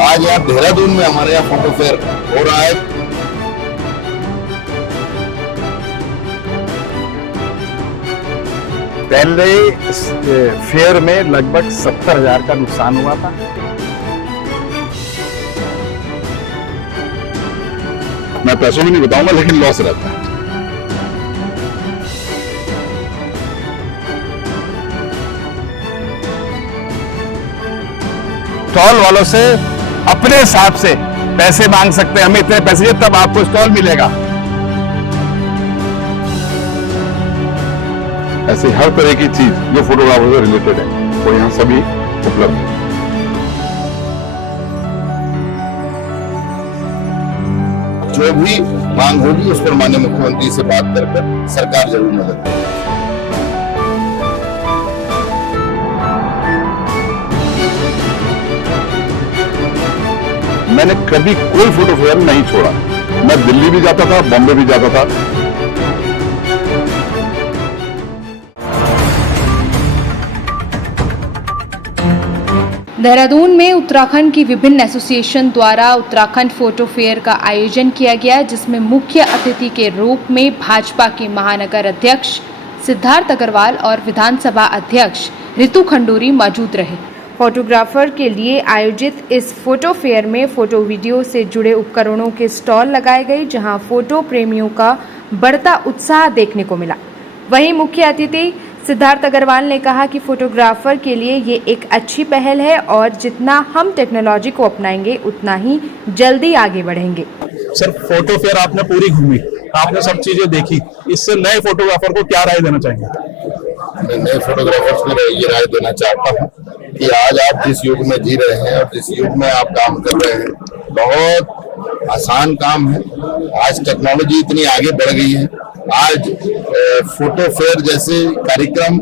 आज यहाँ देहरादून में हमारे यहाँ फोटो फेयर हो रहा है। पहले इस फेयर में लगभग 70,000 का नुकसान हुआ था। मैं पैसों में नहीं बताऊंगा, लेकिन लॉस रहता है। स्टॉल वालों से अपने हिसाब से पैसे मांग सकते हैं, हमें इतने पैसे चाहिए तब आपको स्टॉल मिलेगा। ऐसी हर तरह की चीज जो फोटोग्राफर से रिलेटेड है वो यहाँ सभी उपलब्ध है। जो भी मांग होगी उस पर माननीय मुख्यमंत्री से बात कर सरकार जरूर मदद करेगी। मैंने कभी कोई फोटो फेयर नहीं छोड़ा। मैं दिल्ली भी जाता था, बॉम्बे भी जाता था। देहरादून में उत्तराखंड की विभिन्न एसोसिएशन द्वारा उत्तराखंड फोटो फेयर का आयोजन किया गया, जिसमें मुख्य अतिथि के रूप में भाजपा के महानगर अध्यक्ष सिद्धार्थ अग्रवाल और विधानसभा अध्यक्ष रितु खंडूरी मौजूद रहे। फोटोग्राफर के लिए आयोजित इस फोटो फेयर में फोटो वीडियो से जुड़े उपकरणों के स्टॉल लगाए गए, जहां फोटो प्रेमियों का बढ़ता उत्साह देखने को मिला। वहीं मुख्य अतिथि सिद्धार्थ अग्रवाल ने कहा कि फोटोग्राफर के लिए ये एक अच्छी पहल है और जितना हम टेक्नोलॉजी को अपनाएंगे उतना ही जल्दी आगे बढ़ेंगे। सर, फोटो फेयर आपने पूरी घूमी, आपने सब चीजें देखी, इससे नए फोटोग्राफर को क्या राय देना चाहेंगे? मैं नए फोटोग्राफर्स को ये राय देना चाहता हूँ कि आज आप जिस युग में जी रहे हैं और जिस युग में आप काम कर रहे हैं, बहुत आसान काम है। आज टेक्नोलॉजी इतनी आगे बढ़ गई है। आज फोटो फेयर जैसे कार्यक्रम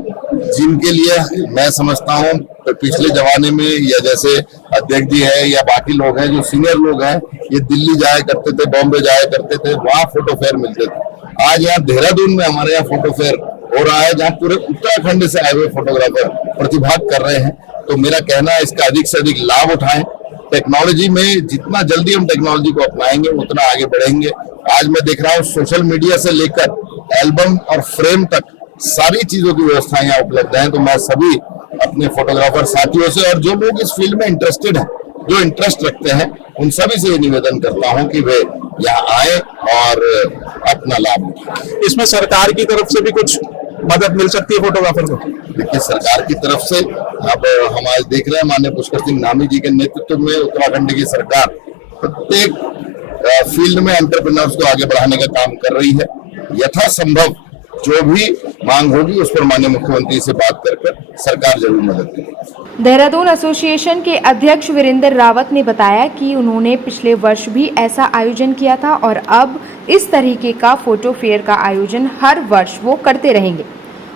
जिनके लिए मैं समझता हूँ पिछले जमाने में, या जैसे अध्यक्ष जी है या बाकी लोग हैं जो सीनियर लोग हैं, ये दिल्ली जाया करते थे, बॉम्बे जाया करते थे, वहाँ फोटो फेयर मिलते थे। आज यहाँ देहरादून में हमारे यहाँ फोटो फेयर हो रहा है, जहाँ पूरे उत्तराखंड से आए हुए फोटोग्राफर प्रतिभाग कर रहे हैं। तो मेरा कहना है इसका अधिक से अधिक लाभ उठाएं। टेक्नोलॉजी में जितना जल्दी हम टेक्नोलॉजी को अपनाएंगे उतना आगे बढ़ेंगे। आज मैं देख रहा हूँ सोशल मीडिया से लेकर एल्बम और फ्रेम तक सारी चीजों की व्यवस्था यहाँ उपलब्ध है। तो मैं सभी अपने फोटोग्राफर साथियों से और जो लोग इस फील्ड में इंटरेस्टेड हैं, जो इंटरेस्ट रखते हैं, उन सभी से निवेदन करता हूँ कि वे यहाँ आए और अपना लाभ उठाएं। इसमें सरकार की तरफ से भी कुछ मदद मिल सकती है फोटोग्राफर को? देखिए, सरकार की तरफ से अब हम आज देख रहे हैं माननीय पुष्कर सिंह धामी जी के नेतृत्व में उत्तराखंड की सरकार प्रत्येक फील्ड में एंटरप्रेन्योर्स को आगे बढ़ाने का काम कर रही है। यथासंभव जो भी मांग होगी उस पर माननीय मुख्यमंत्री से बात कर सरकार जरूर मदद करेगी। देहरादून एसोसिएशन के अध्यक्ष वीरेंद्र रावत ने बताया कि उन्होंने पिछले वर्ष भी ऐसा आयोजन किया था और अब इस तरीके का फोटो फेयर का आयोजन हर वर्ष वो करते रहेंगे।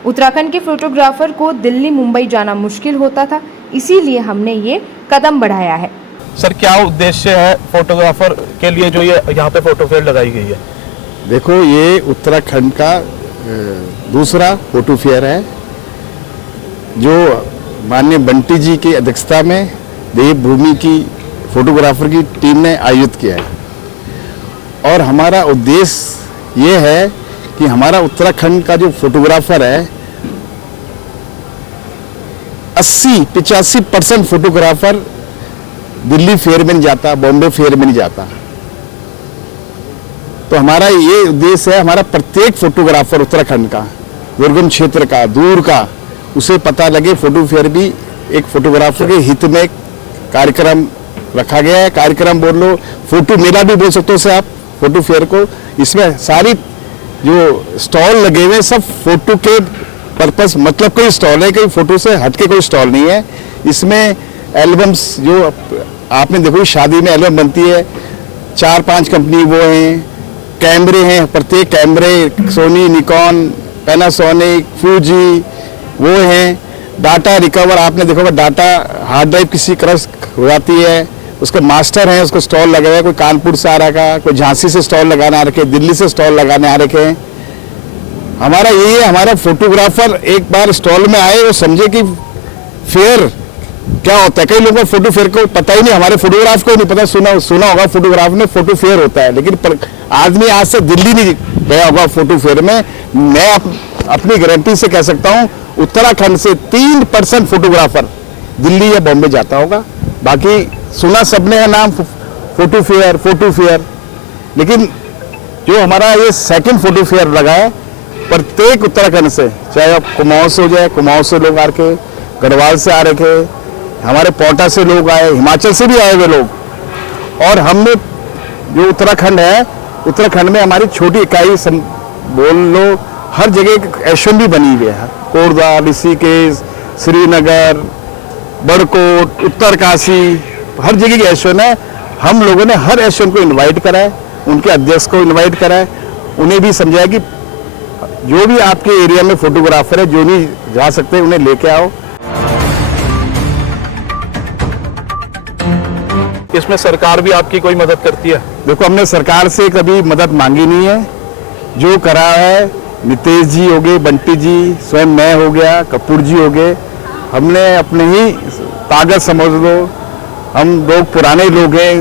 उत्तराखंड के फोटोग्राफर को दिल्ली मुंबई जाना मुश्किल होता था, इसीलिए हमने ये कदम बढ़ाया है। सर, क्या उद्देश्य है फोटोग्राफर के लिए जो ये यहाँ पे फोटो फेयर लगाई गई है? देखो, ये उत्तराखंड का दूसरा फोटो फेयर है जो माननीय बंटी जी की अध्यक्षता में देवभूमि की फोटोग्राफर की टीम ने आयोजित किया है। और हमारा उद्देश्य ये है कि हमारा उत्तराखंड का जो फोटोग्राफर है 80-85% फोटोग्राफर दिल्ली फेयर में नहीं जाता, बॉम्बे फेयर में नहीं जाता। तो हमारा ये उद्देश्य है, हमारा प्रत्येक फोटोग्राफर उत्तराखंड का, दुर्गम क्षेत्र का, दूर का, उसे पता लगे। फोटो फेयर भी एक फोटोग्राफर के हित में कार्यक्रम रखा गया है। कार्यक्रम बोल लो, फोटो मेला भी बोल सकते हो से आप फोटो फेयर को। इसमें सारी जो स्टॉल लगे हुए सब फोटो के पर्पस, मतलब कोई स्टॉल है, कोई फोटो से हटके कोई स्टॉल नहीं है। इसमें एल्बम्स जो आपने देखो शादी में एल्बम बनती है, 4-5 कंपनी वो हैं, कैमरे हैं, प्रत्येक कैमरे सोनी, निकॉन, पैनासोनिक, फूजी वो हैं। डाटा रिकवर आपने देखा होगा, डाटा हार्ड ड्राइव किसी क्रश हो जाती है, उसके मास्टर हैं, उसको स्टॉल लगा हुआ है। कोई कानपुर से आ रखा, कोई झांसी से स्टॉल लगाने आ रखे, दिल्ली से स्टॉल लगाने आ रखे हैं। हमारा यही है, हमारा फोटोग्राफर एक बार स्टॉल में आए वो समझे कि फेयर क्या होता है, कई लोगों को फोटो फेयर को पता ही नहीं, हमारे फोटोग्राफ को नहीं पता, सुना होगा फोटोग्राफ में फोटो फेयर होता है, लेकिन आदमी आज से दिल्ली नहीं गया होगा फोटो फेयर में। मैं अपनी गारंटी से कह सकता हूं उत्तराखंड से 3% फोटोग्राफर दिल्ली या बॉम्बे जाता होगा। बाकी सुना सबने है नाम फोटो फेयर, लेकिन जो हमारा ये सेकंड फोटो फेयर लगा है, प्रत्येक उत्तराखंड से, चाहे आप कुमाऊं से हो जाए, कुमाऊं से लोग आके, गढ़वाल से आ रखे, हमारे पोटा से लोग आए, हिमाचल से भी आए हुए लोग, और हमने जो उत्तराखंड है, उत्तराखंड में हमारी छोटी इकाई बोल लो, हर जगह एशियन भी बनी हुई है, कोरदा, ऋषिकेश, श्रीनगर, बड़कोट, उत्तरकाशी, हर जगह की एशियन है। हम लोगों ने हर एशियन को इनवाइट करा है, उनके अध्यक्ष को इनवाइट करा है, उन्हें भी समझाया कि जो भी आपके एरिया में फोटोग्राफर है, जो नहीं जा सकते उन्हें लेके आओ। इसमें सरकार भी आपकी कोई मदद करती है? देखो, हमने सरकार से कभी मदद मांगी नहीं है। जो करा है नितेश जी हो गए, बंटी जी, स्वयं मैं हो गया, कपूर जी हो गए, हमने अपने ही ताकत समझ लो। हम लोग पुराने लोग हैं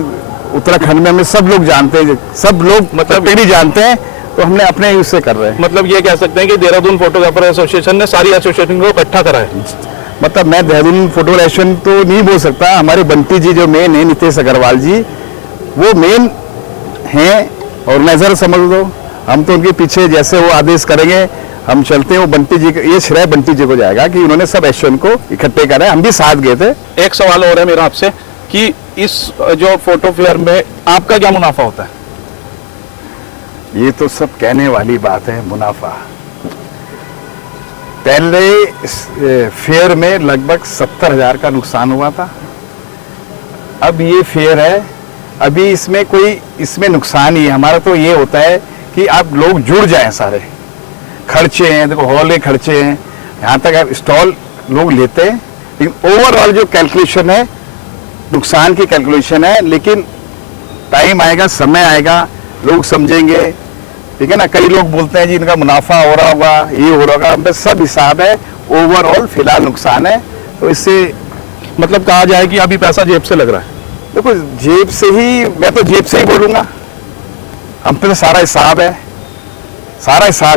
उत्तराखंड में, हमें सब लोग जानते हैं, सब लोग मतलब भी जानते हैं, तो हमने अपने उससे कर रहे हैं। मतलब ये कह सकते हैं कि देहरादून फोटोग्राफर एसोसिएशन ने सारी एसोसिएशन को इकट्ठा करा है। मतलब मैं देहरादून फोटो एसोसिएशन तो नहीं बोल सकता, हमारे बंटी जी जो मेन है, नितेश अग्रवाल जी, वो मेन हैं ऑर्गेनाइजर समझ लो। हम तो उनके पीछे जैसे वो आदेश करेंगे हम चलते हैं। वो बंटी जी, ये श्रेय बंटी जी को जाएगा कि उन्होंने सब एसोसिएशन को इकट्ठे करा है, हम भी साथ गए थे। एक सवाल और है मेरा आपसे कि इस जो फोटो फेयर में आपका क्या मुनाफा होता है? ये तो सब कहने वाली बात है, मुनाफा। पहले फेयर में लगभग 70,000 का नुकसान हुआ था। अब ये फेयर है, अभी इसमें नुकसान ही है। हमारा तो ये होता है कि आप लोग जुड़ जाएं, सारे खर्चे हैं, देखो हॉल के खर्चे हैं, यहाँ तक आप स्टॉल लोग लेते हैं, लेकिन ओवरऑल जो कैलकुलेशन है, नुकसान की कैलकुलेशन है। लेकिन टाइम आएगा, समय आएगा, लोग समझेंगे, ठीक है ना। कई लोग बोलते हैं जी इनका मुनाफा हो रहा होगा, ये हो रहा होगा, हम पे सब हिसाब है, ओवरऑल फिलहाल नुकसान है। तो इससे मतलब कहा जाए कि अभी पैसा जेब से लग रहा है? देखो, जेब से ही, मैं तो जेब से ही बोलूंगा, हम पे तो सारा हिसाब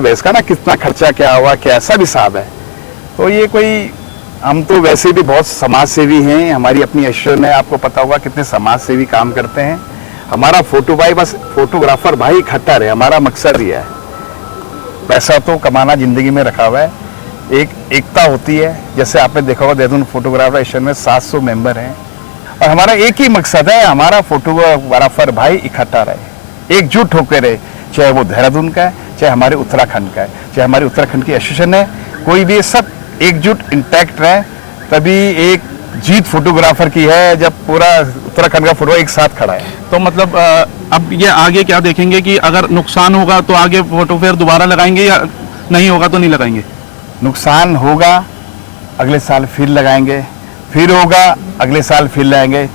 है इसका ना, कितना खर्चा क्या हुआ, क्या सब हिसाब है। तो ये कोई, हम तो वैसे भी बहुत समाज सेवी हैं, हमारी अपनी एसोसिएशन है, आपको पता होगा कितने समाज सेवी काम करते हैं। हमारा फोटोग्राफर भाई इकट्ठा रहे, हमारा मकसद ही है। पैसा तो कमाना जिंदगी में रखा हुआ है, एक एकता होती है। जैसे आपने देखा होगा देहरादून फोटोग्राफर एसोसिएशन में 700 मेंबर हैं, और हमारा एक ही मकसद है, हमारा फोटोग्राफर भाई इकट्ठा रहे, एकजुट होकर रहे, चाहे वो देहरादून का है, चाहे हमारे उत्तराखंड का है, चाहे हमारी उत्तराखंड की एसोसिएशन है, कोई भी, सब एकजुट इंटैक्ट रहे। तभी एक जीत फोटोग्राफर की है जब पूरा उत्तराखंड का फोटो एक साथ खड़ा है। तो मतलब अब ये आगे क्या देखेंगे कि अगर नुकसान होगा तो आगे फोटो फेयर दोबारा लगाएंगे, या नहीं होगा तो नहीं लगाएंगे? नुकसान होगा अगले साल फिर लगाएंगे, फिर होगा अगले साल फिर लगाएंगे।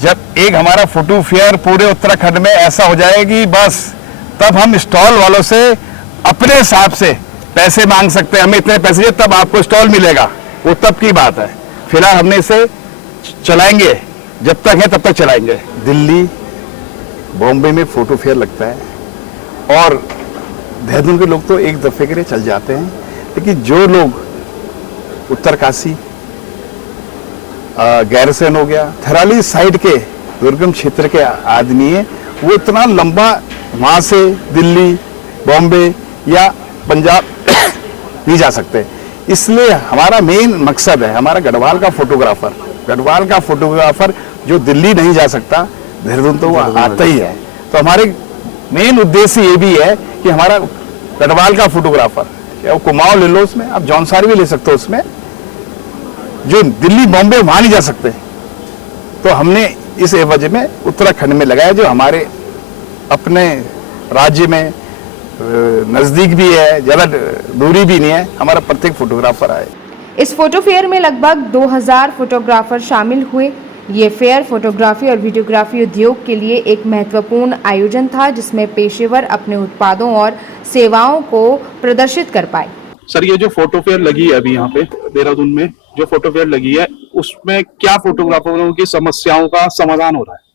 जब एक हमारा फोटो फेयर पूरे उत्तराखंड में ऐसा हो जाएगा कि बस, तब हम स्टॉल वालों से अपने हिसाब से पैसे मांग सकते हैं, हमें इतने पैसे चाहिए तब आपको स्टॉल मिलेगा, वो तब की बात है। फिलहाल हमने इसे चलाएंगे, जब तक है तब तक चलाएंगे। दिल्ली, बॉम्बे में फोटो फेयर लगता है, और देहरादून के लोग तो एक दफे के लिए चल जाते हैं, लेकिन जो लोग उत्तरकाशी, गैरसैंण हो गया, थराली साइड के दुर्गम क्षेत्र के आदमी है, वो इतना लंबा वहां से दिल्ली, बॉम्बे या पंजाब नहीं जा सकते। इसलिए हमारा मेन मकसद है, हमारा गढ़वाल का फोटोग्राफर जो दिल्ली नहीं जा सकता, देहरादून तो वो आता ही है। तो हमारे मेन उद्देश्य ये भी है कि हमारा गढ़वाल का फोटोग्राफर, क्या वो कुमाऊं ले लो, उसमें आप जौनसार भी ले सकते हो, उसमें जो दिल्ली बॉम्बे वहां नहीं जा सकते, तो हमने इस एवज में उत्तराखंड में लगाया, जो हमारे अपने राज्य में नजदीक भी है, ज्यादा दूरी भी नहीं है, हमारा प्रत्येक फोटोग्राफर आए। इस फोटो फेयर में लगभग 2000 फोटोग्राफर शामिल हुए। ये फेयर फोटोग्राफी और वीडियोग्राफी उद्योग के लिए एक महत्वपूर्ण आयोजन था, जिसमें पेशेवर अपने उत्पादों और सेवाओं को प्रदर्शित कर पाए। सर, ये जो फोटो फेयर लगी है अभी यहाँ पे देहरादून में, जो फोटो फेयर लगी है उसमें क्या फोटोग्राफरों की समस्याओं का समाधान हो रहा है?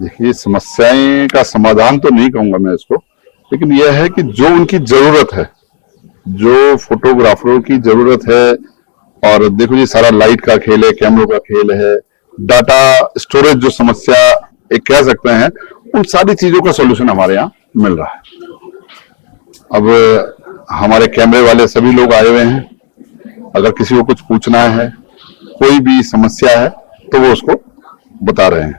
देखिए, समस्याएं का समाधान तो नहीं कहूंगा मैं इसको, लेकिन यह है कि जो उनकी जरूरत है, जो फोटोग्राफरों की जरूरत है, और देखो जी सारा लाइट का खेल है, कैमरों का खेल है, डाटा स्टोरेज जो समस्या एक कह सकते हैं, उन सारी चीजों का सॉल्यूशन हमारे यहाँ मिल रहा है। अब हमारे कैमरे वाले सभी लोग आए हुए हैं, अगर किसी को कुछ पूछना है, कोई भी समस्या है तो वो उसको बता रहे हैं।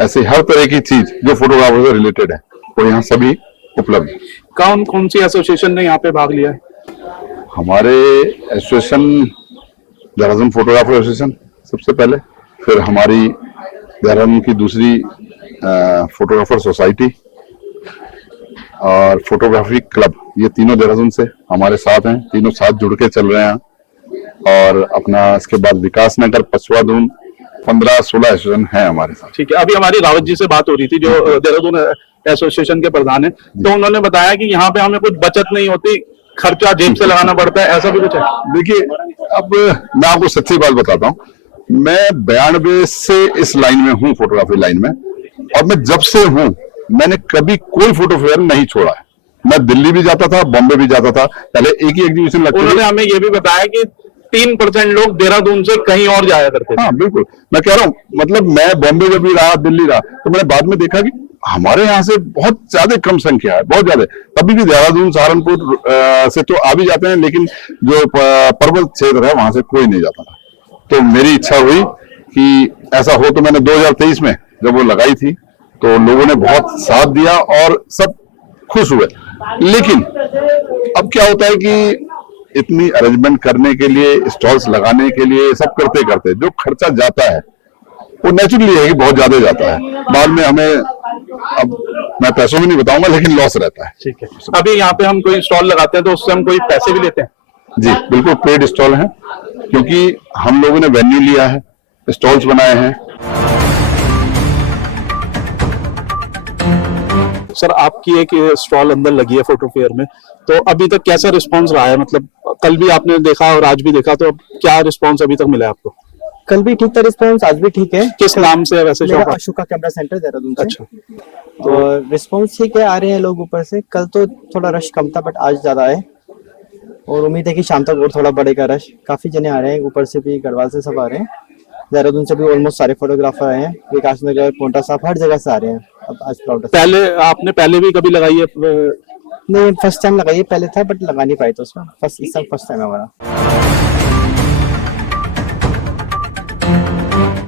ऐसे हर तरह की चीज जो फोटोग्राफर से रिलेटेड है वो यहाँ सभी उपलब्ध है। कौन कौन सी एसोसिएशन ने यहाँ पे भाग लिया है? हमारे एसोसिएशन देहरादून फोटोग्राफर एसोसिएशन सबसे पहले, फिर हमारी देहरादून की दूसरी फोटोग्राफर सोसाइटी और फोटोग्राफी क्लब, ये तीनों देहरादून से हमारे साथ हैं, तीनों साथ जुड़ के चल रहे हैं। और अपना इसके बाद विकास नगर, पछुआ दून, 15-16 एसोसिएशन है हमारे साथ। ठीक है, अभी हमारी रावत जी से बात हो रही थी जो देहरादून एसोसिएशन के प्रधान है, तो उन्होंने बताया कि यहाँ पे हमें कुछ बचत नहीं होती, खर्चा जेब से लगाना पड़ता है, ऐसा भी कुछ है? देखिए, अब मैं आपको सच्ची बात बताता हूँ, मैं 92 से इस लाइन में हूँ, फोटोग्राफी लाइन में, और मैं जब से हूँ मैंने कभी कोई फोटो फेयर नहीं छोड़ा है। मैं दिल्ली भी जाता था, बॉम्बे भी जाता था, पहले एक ही एग्जीबिशन लगती थी। उन्होंने हमें ये भी बताया कि 3% लोग देहरादून से कहीं और जाया करते थे। हाँ बिल्कुल, मैं कह रहा हूँ, मतलब मैं बॉम्बे जब भी रहा, दिल्ली रहा, तो मैंने बाद में देखा कि हमारे यहाँ से बहुत ज्यादा कम संख्या है, बहुत ज्यादा। तभी भी देहरादून, सहारनपुर से तो आ भी जाते हैं, लेकिन जो पर्वत क्षेत्र है वहां से कोई नहीं जाता था। तो मेरी इच्छा हुई कि ऐसा हो, तो मैंने 2023 में जब वो लगाई थी तो लोगों ने बहुत साथ दिया और सब खुश हुए। लेकिन अब क्या होता है कि इतनी अरेंजमेंट करने के लिए, स्टॉल्स लगाने के लिए, सब करते करते जो खर्चा जाता है वो नेचुरली है कि बहुत ज्यादा जाता है। बाद में हमें, अब मैं पैसों में नहीं बताऊंगा, लेकिन लॉस रहता है। ठीक है, अभी यहाँ पे हम कोई स्टॉल लगाते हैं तो उससे हम कोई पैसे भी लेते हैं? जी बिल्कुल, पेड स्टॉल है, क्योंकि हम लोगों ने वेन्यू लिया है, स्टॉल्स बनाए हैं। सर, आपकी एक स्टॉल अंदर लगी है फोटो फेयर में, तो अभी तक कैसा रिस्पांस रहा है? मतलब कल भी आपने देखा और आज भी देखा, तो क्या रिस्पांस अभी तक मिला है आपको? कल भी ठीक था रिस्पांस, आज भी ठीक है। किस नाम से है वैसे मेरा shop? Ashoka camera centre Dehradun से। अच्छा, तो रिस्पांस ठीक है, आ रहे हैं लोग ऊपर से। कल तो थोड़ा रश कम था, बट आज ज्यादा है, और उम्मीद है कि शाम तक और थोड़ा बढ़ेगा रश। काफी जने आ रहे हैं, ऊपर से भी, गढ़वाल से सब आ रहे हैं, देहरादून से भी ऑलमोस्ट सारे फोटोग्राफर आए हैं, विकास नगर, पोंटा साहब, हर जगह से आ रहे हैं। अब आज प्राउड पहले आपने पहले भी कभी लगाई है? नहीं, फर्स्ट टाइम लगाई है, पहले था बट लगा नहीं पाए, तो उसमें इस साल फर्स्ट टाइम है हमारा।